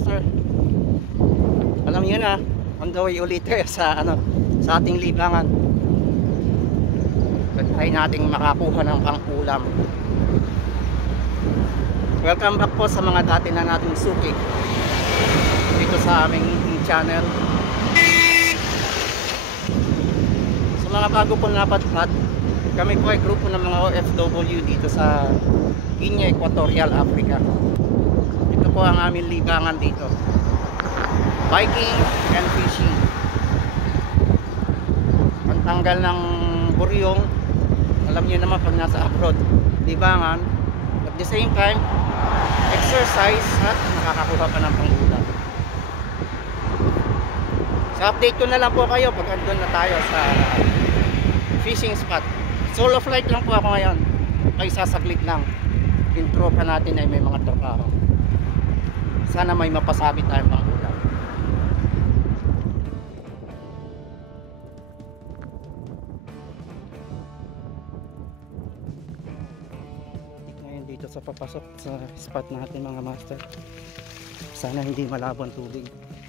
master. Alam niyo na, on the way ulit sa sa ating libangan. Try nating makakuha ng pang-ulam. Welcome back po sa mga dati na nating suki dito sa aming channel. Sa mga bago po napadpad, kami po ay grupo ng mga OFW dito sa Guinea Equatorial, Africa. Ito po ang aming libangan dito, biking and fishing. Pantanggal ng buryong, alam niyo naman pag nasa abroad, libangan, at the same time exercise at nakakakuha pa ng pang-ulam. So update ko na lang po kayo pag andun na tayo sa fishing spot. Solo flight lang po ako ngayon, ay sasaglit lang. Intro pa natin ay may mga trabaho. Sana may mapasabi tayong pang-ulam. Ngayon dito sa papasok sa spot natin mga master, sana hindi malabo ang tubig.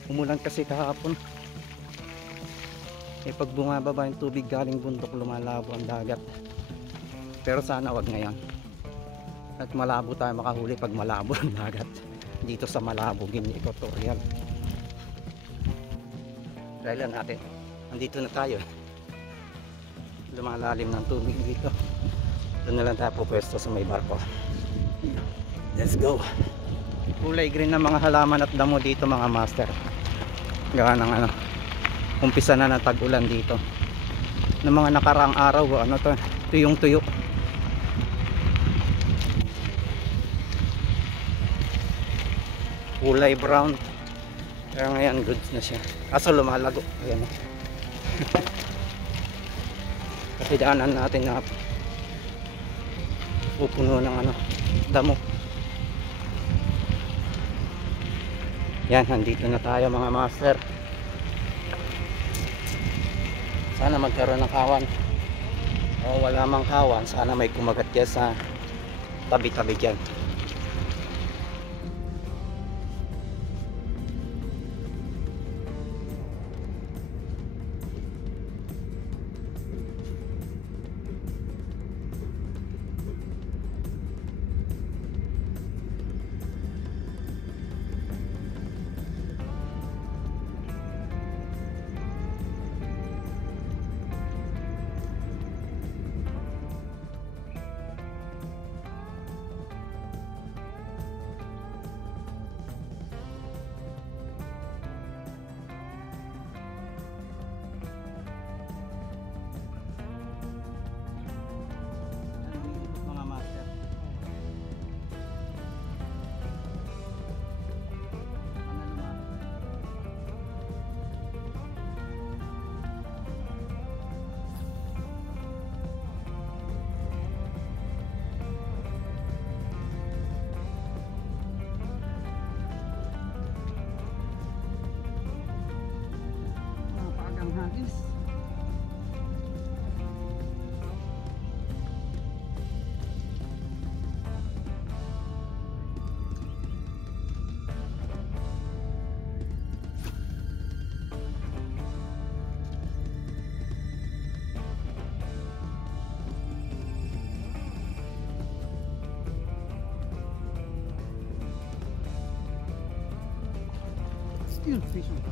Umulan kasi kahapon. Pag bumababa yung tubig galing bundok, lumalabo ang dagat. Pero sana wag ngayon. At malabo tayo makahuli pag malabo ang dagat dito sa Malabo, Guinea Equatorial. Dahil lang natin, andito na tayo. Lumalalim ng tubig dito. Doon na lang tayo pupwesto sa may barko. Let's go. Kulay green ng mga halaman at damo dito mga master. Gawa ng umpisa na ng tag-ulan dito. Ng mga nakaraang araw, tuyong tuyo. Kulay brown. Pero ngayon goods na siya. Kaso lumalago. Ayan. Kasi daanan natin na pupuno ng damo. Yan, nandito na tayo mga master. Sana magkaroon ng kawan. O wala mang kawan, sana may kumagat dyan sa tabi-tabi dyan. Yun, fish on.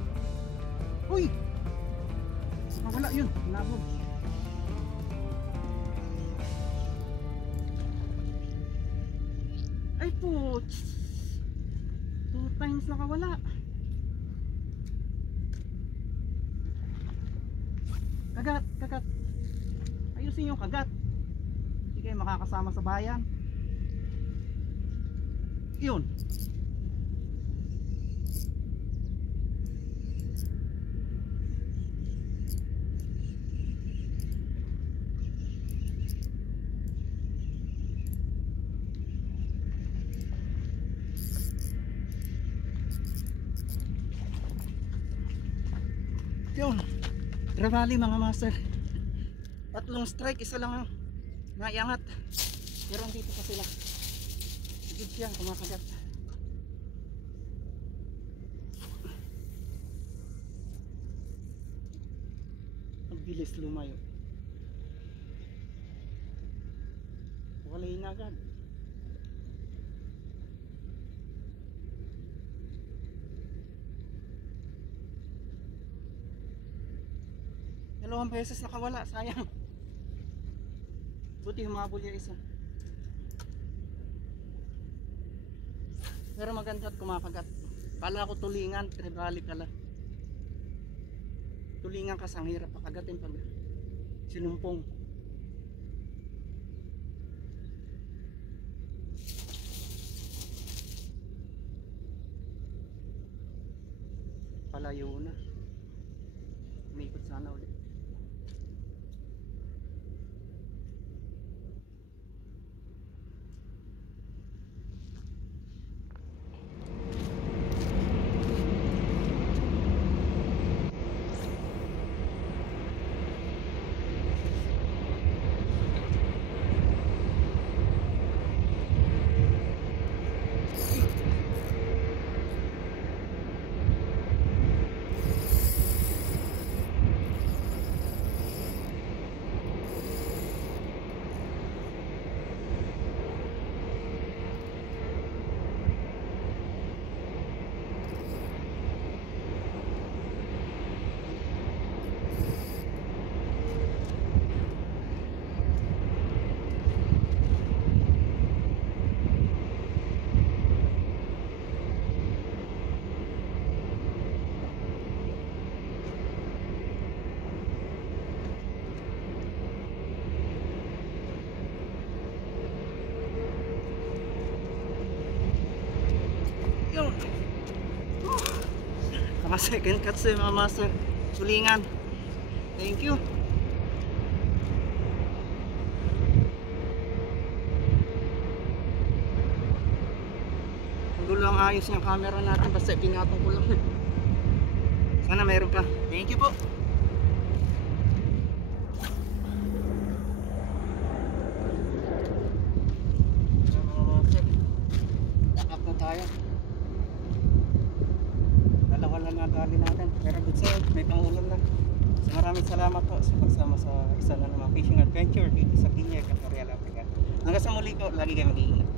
Uy! Nawala yun, nabog. Ay po, 2 times nakawala. Kagat. Ayusin yung kagat. Hindi kayo makakasama sa bayan. Yun. Yun, trevally mga master. 3 strike, isa lang ang naiangat. Pero andito pa sila. Good yan, kumakagat. bilis lumayo. Walay na agad. Dalawang beses nakawala, sayang. Buti humabol yung isa. Pero maganda at kumakagat. Kala ko tulingan, tribali pala. Tulingan kasi ang hirap pakagatin pag sinumpong. Palayo na. Umikot sana ulit. Yun. Mga second cuts eh mga master. Tulingan. Thank you. Ang gulo ang ayos yung camera natin basta pinatong ko lang. Sana mayroon pa. Thank you po. Up na tayo. Dalawa lang nagali natin. Pero good sale. May pangulam na. So maraming salamat po sa pagsama sa isa na namang fishing adventure dito sa Guinea, Camparial, Africa. Hanggang sa muli po, lagi kayo mag-iingat.